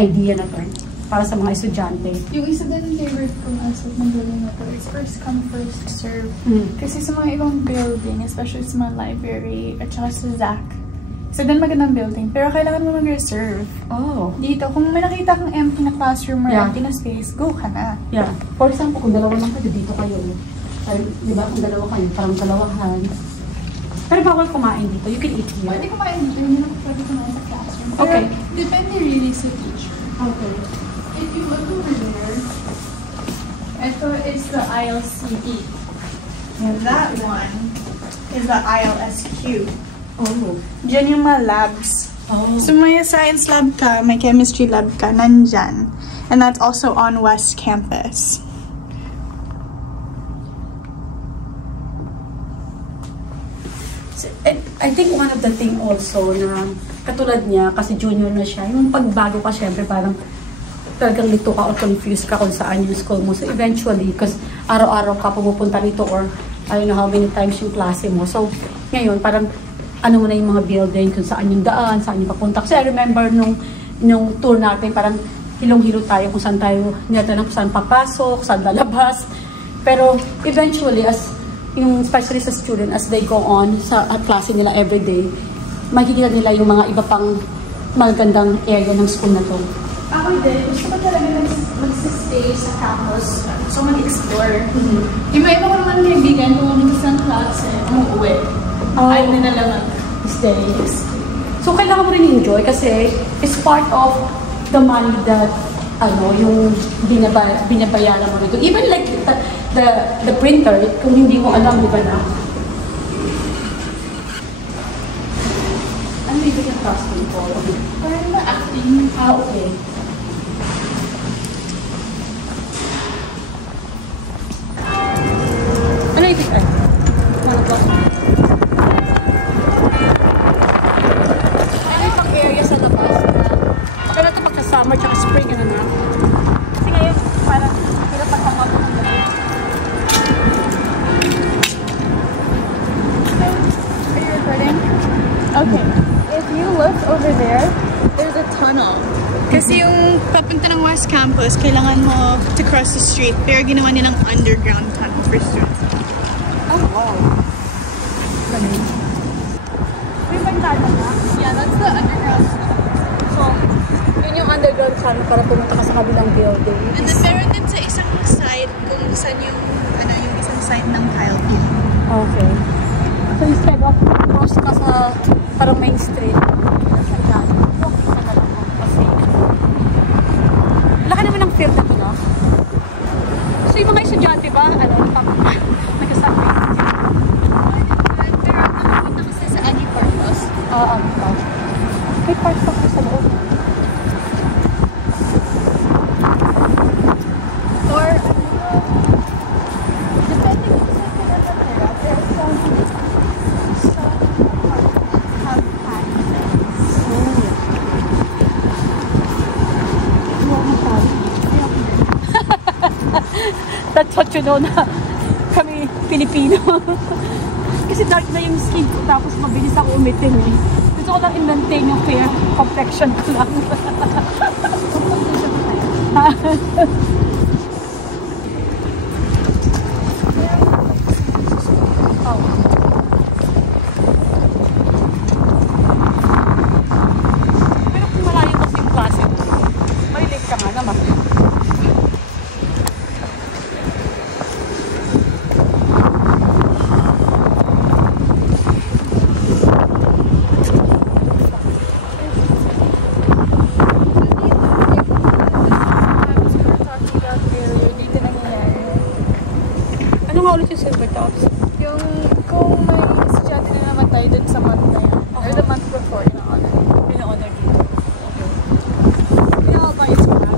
idea na to para sa mga estudyante. Yung isa din favorite kong aspect ng building na to is first come, first serve. Kasi sa mga ibang building, especially sa mga library, at saka sa ZAC, isa din magandang building, pero kailangan mo mag-reserve. Oh. Dito, kung may nakita kang empty na classroom or empty na space, go ka na. Yeah. For example, kung dalawa lang kayo, dito kayo. Di ba? Kung dalawa kayo, parang dalawahan. Pero bawal kumain dito. You can eat here. Pwede kumain dito, hindi na pwede kumain sa classroom. Pero Okay. depende really sa teacher. Okay. If you look over there, ito is the aisle CE. And that one is the aisle SQ. Oh. Diyan yung mga labs. Oh. So may science lab ka, may chemistry lab ka, nandyan. And that's also on West Campus. I think one of the thing also na katulad niya, kasi junior na siya, yung pagbago ka syempre parang talagang lito ka or confused ka kung saan yung school mo. So eventually, because araw-araw ka pumupunta rito or I don't know how many times yung klase mo. So ngayon, parang mo na yung mga building, kung saan yung daan, saan yung papunta. Kasi I remember nung tour natin, parang hilong-hilo tayo kung saan tayo, nilatanong kung saan papasok, saan lalabas. Pero eventually, especially sa student, as they go on sa klase nila everyday, makikita nila yung mga iba pang magandang area ng school na to. Ako din, gusto ko talaga mag-stay sa campus. So, mag-explore. Yung mga iba ko naman kaibigan, kung gusto ng klase, umuwi. Ayaw nila lang mag-stay. So, kailangan mo rin enjoy kasi it's part of the money that, yung binabayaran mo rito. Even like the printer, kung hindi mo alam, di ba na? Ano yung yung costume ko? Parang na acting. Okay. Ano yung ito? Ano ba? Ano yung pang area sa labas na pero ito magka-summer tsaka spring na. Kasi ngayon, parang pinapatama ko ng gabi. Are you recording? Okay. If you look over there, there's a tunnel. Kasi yung papunta ng West Campus, kailangan mo to cross the street. Pero ginawa nilang underground tunnel for students. Oh, wow. Galing. May bantana na? Yeah, that's the underground tunnel. So, yun yung underground tunnel para pumunta ka sa kabilang building. And then meron din sa isang side kung saan yung, yung isang side ng Kyle View. Okay. So instead of cross ka sa parang main street, sa dyan, walk ka na lang kasi. Laki naman ng field na to, no? So yung mga estudyante ba, nagkasabay? Pero nakakita kasi sa Aggie Park House. Oo, may park pa ko sa loob. Or, depending kung saan ka na natira, there are some have That's what you know na kami Pilipino. Kasi dark na yung skin ko tapos mabilis ako umitim eh. Gusto ko lang i-maintain yung fair complexion ko lang. Pero kung malayo kasi yung klase mo, malilate ka nga naman. Ano nga ulit yung silver tops? yung kung may estudyante na namatay dun sa month na yan, or the month before, Pina-honor dito. Okay. Pina-honor ito na.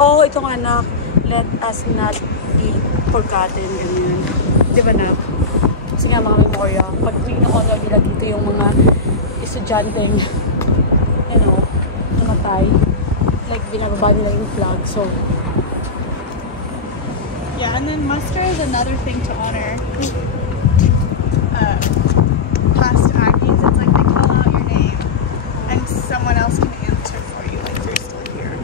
Oh, ito nga anak. Let us not be forgotten. Ganyan. Di ba na? Kasi nga mga memorya. Pag pina-honor nila dito yung mga estudyanteng, namatay. Like, binababa nila yung flag. So, yeah, and then muster is another thing to honor. Past Aggies, it's like they call out your name, and someone else can answer for you, like you're still here.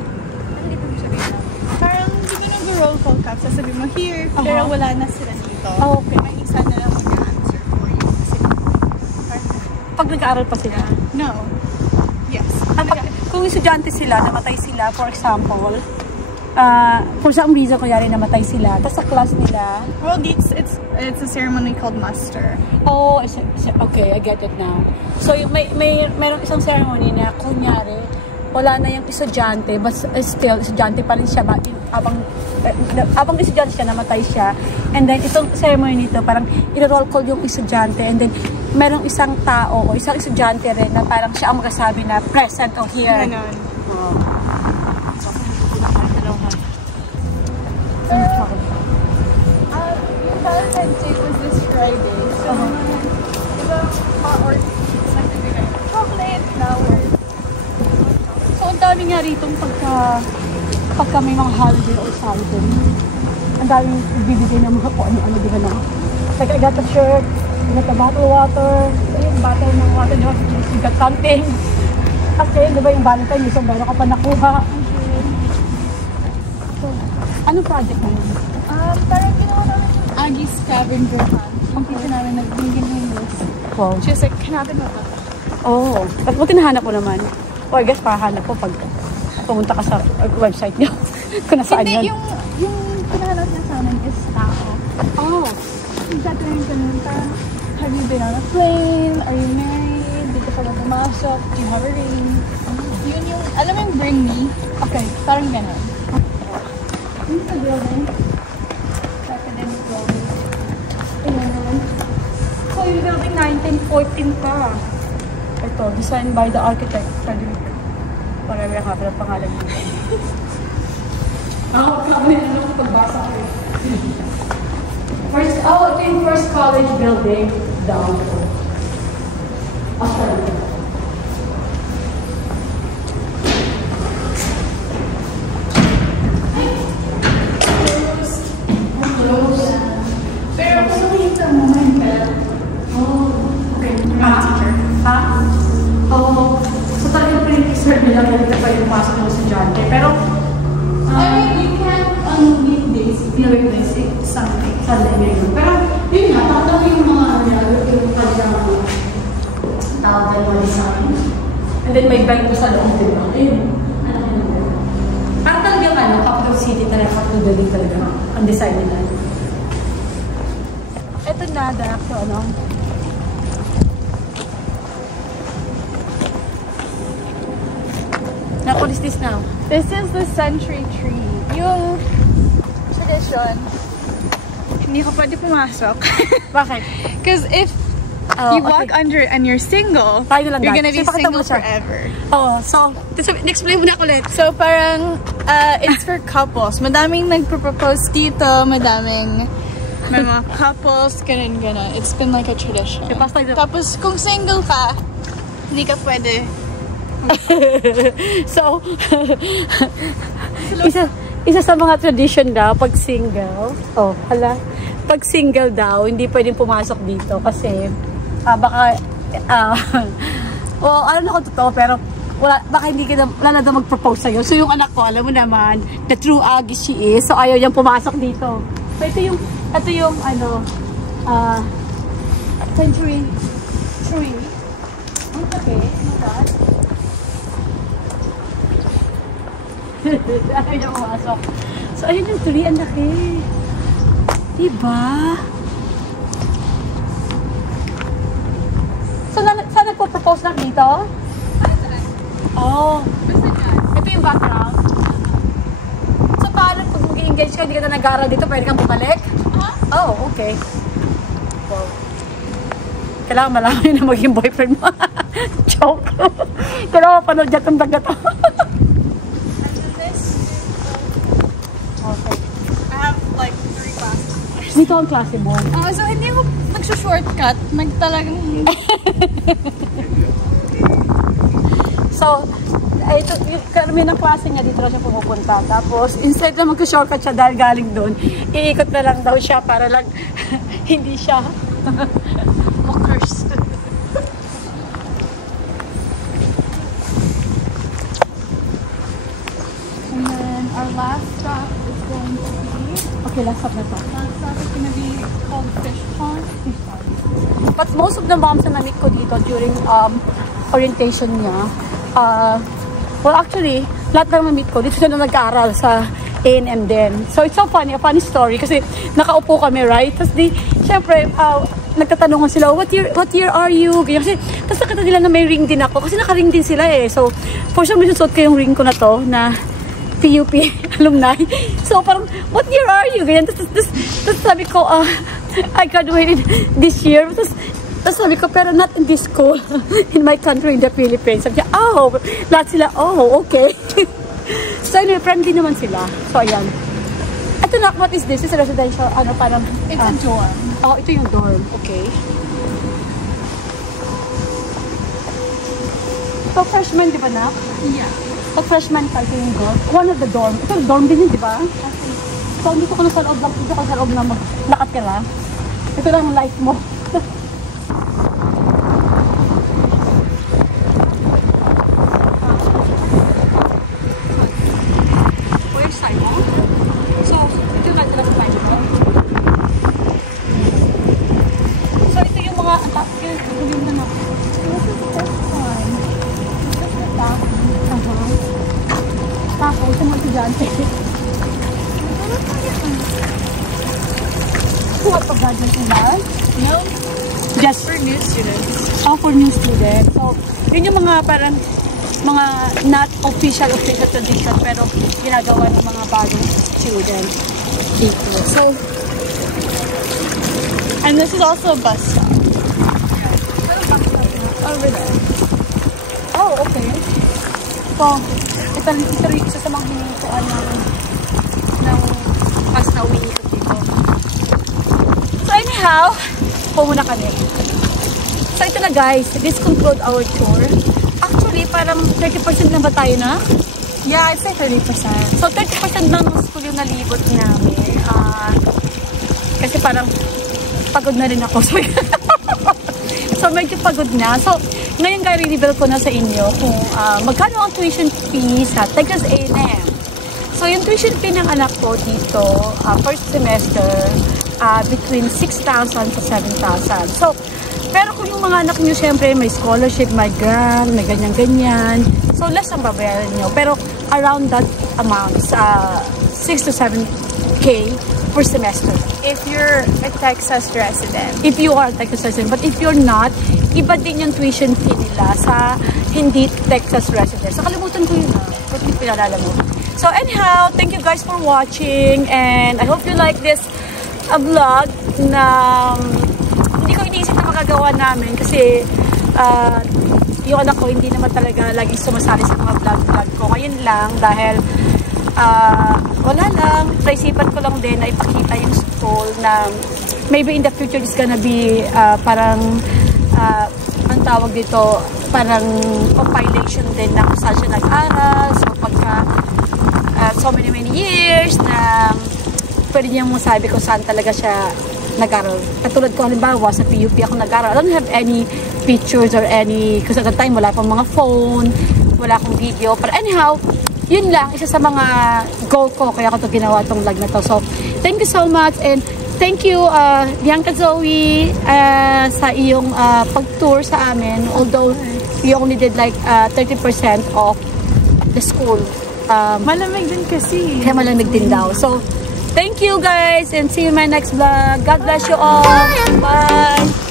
ano dito mo sabihin na? Parang hindi nag-roll call cup, sasabihin mo here, pero wala na sila dito. Oh, okay. May isa na lang mag-answer for you. Kasi, Pag nag-aaral pa sila? no. Yes. Kung estudyante sila, namatay sila, for example, for some reason, kunyari namatay sila, tapos sa class nila, Well, it's a ceremony called muster. oh, okay, I get it now. So, mayroong isang ceremony na, kunyari, wala na yung estudyante, but still, estudyante pa rin siya, abang estudyante siya, namatay siya, and then, itong ceremony nito, parang, i-roll call yung estudyante, and then, merong isang tao, o isang estudyante rin, na parang siya ang magsasabi na, present o here. Ganon. Yung Valentine's Day was this Friday, so, diba, or chocolate, flowers. So, ang dami nga rito pagka may mga holiday or something. Ang daming bibigay ng mga kung ano-ano, di ba na? Like, I got a shirt, I got a bottle of water, yung bottle ng water, you got something. Kasi, di ba yung Valentine, yung sombrero ka pa nakuha. So, anong project mo yun? Parang ginawa namin yung Aggie scavenger hunt. Yung teacher namin nagbigyan yung list. Wow. She was like, hanapin mo ba? Oh, at buti nahanap mo naman. O, I guess pahanap ko pag pumunta ka sa website niyo. Kung nasaan Hindi, yun. yung pinahanap niya sa amin is tao. Oh. Tatanungin ko nun, parang, have you been on a plane? Are you married? Dito ka ba pumasok? Do you have a ring? Yun yung, alam mo yung bring me? Okay. Parang gano'n. Yun sa building. Academic building. Ayan. So, yung building 1914 pa. Ito, designed by the architect, Frederick. Marami ang hapon ang pangalan dito. Kami ano kung pagbasa ko. Ito yung first college building down po. Australia. event ko sa loob, diba? Ayun. Parang talagang capital city talaga, capital building talaga. Ang design nila. Ito na, darak to, Now, what is this now? This is the century tree. Yung tradition, hindi ka pwede pumasok. Bakit? Because if you walk under it and you're single, you're gonna be single forever. Oh, so, explain mo na ulit. So, parang, it's for couples. Madaming nagpropose dito, madaming may mga couples, ganun. It's been like a tradition. Tapos, kung single ka, hindi ka pwede. So, isa sa mga tradition daw, pag single, pag single daw, hindi pwedeng pumasok dito kasi, baka, alam na ko totoo, pero baka wala na daw mag-propose sa'yo. So, yung anak ko, alam mo naman, the true Aggie she is, so ayaw niyang pumasok dito. So, ito yung, century tree. Okay, God. Ayaw niya pumasok. So, ayun yung tree, ang laki. Diba? So, saan nagpo-propose lang dito? Oh. Ito yung background. So, paano pag mag-engage ka, hindi ka na nag-aaral dito, pwede kang bumalik? Oh, okay. Wow. Kailangan malaman na maging boyfriend mo. Joke. Kailangan mapanood dyan itong daga to. Okay. I have like 3 classes. Dito ang klase mo. So, hindi ko magsa-shortcut. Talagang... So, ito, yung karamihan ng klase niya dito na siya pumupunta. Tapos, instead na magka-shortcut siya dahil galing doon, iikot na lang daw siya para lang hindi siya ma-curse. And then, our last stop is going to be... Okay, last stop na to. Last stop is going to be called Fish Pond. But most of the moms na na-meet ko dito during orientation niya, well actually, lahat ng na-meet ko, dito sila nag-aaral sa A&M din. So it's so funny, a funny story kasi nakaupo kami, right? Tapos syempre, nagtatanungan sila, what year are you? Ganyan, kasi, tapos nakita nila na may ring din ako kasi naka-ring din sila eh. So, for some reason, suot ko yung ring ko na to na PUP alumni. So parang, what year are you? Ganyan, tapos sabi ko, I graduated this year. Tapos sabi ko, pero not in this school. In my country, in the Philippines. Sabi niya, oh, lahat sila, oh, okay. So anyway, friendly naman sila. So ayan. Ito na, what is this? Is a residential, parang... It's a dorm. Oh, ito yung dorm. Okay. So freshman, di ba na? Yeah. So freshman ka, ito yung dorm. One of the dorm. Ito dorm din yun, di ba? Okay. So dito ko na sa loob lang. Dito ko sa loob lang maglakad ka lang. Ito lang ang life mo. Where's Simon? So, ito lang sila sa Simon. So, ito yung mga yung na natin. This is the first one. This is the back. Tapos, yung mga estudyante. What pa graduate sila? No. Just For new students. Oh, for new students. So, yun yung mga parang mga not official tradition pero ginagawa ng mga bagong students dito. So, and this is also a bus stop. Over there. Oh, okay. So, ito rin isa sa mga hinituan ng bus na umiikot dito. So, anyhow, muna kami. So, ito na guys. This conclude our tour. Actually, parang 30% na ba tayo na? Yeah, I'd say 30%. So, 30% lang ng school yung nalibot namin. Kasi parang pagod na rin ako. So, medyo pagod na. So, ngayon guys, i-reveal ko na sa inyo kung magkano ang tuition fee sa Texas A&M. So, yung tuition fee ng anak ko dito, first semester, between 6,000 to 7,000. So, pero kung yung mga anak nyo, syempre, may scholarship, may grant, may ganyan-ganyan, So, less ang babayaran nyo. Pero, around that amount, 6 to 7K per semester. If you're a Texas resident. If you are a Texas resident. But if you're not, iba din yung tuition fee nila sa hindi Texas resident. So, kalimutan ko yun Ba't hindi pinalala mo? So, anyhow, thank you guys for watching. And I hope you like this vlog na hindi ko iniisip na magagawa namin kasi yung anak ko hindi naman talaga lagi sumasali sa mga vlog ko. Ngayon lang dahil wala lang, naisipan ko lang din na ipakita yung school na maybe in the future is gonna be parang ang tawag dito, parang compilation din na kung saan siya nag-aral. So pagka so many years na pwede niya mong sabi kung saan talaga siya nag-aral. Katulad ko, halimbawa, sa PUP ako nag-aral. I don't have any pictures or any, kasi at the time, wala pang mga phone, wala akong video. But anyhow, yun lang, isa sa mga goal ko, kaya ako ito ginawa itong vlog na to. So, thank you so much, and thank you, Bianca Zoe, sa iyong pag-tour sa amin. Although, you only did like 30% of the school. Malamig din kasi. Kaya malamig din daw. So, thank you guys and see you in my next vlog. God bless you all. Bye!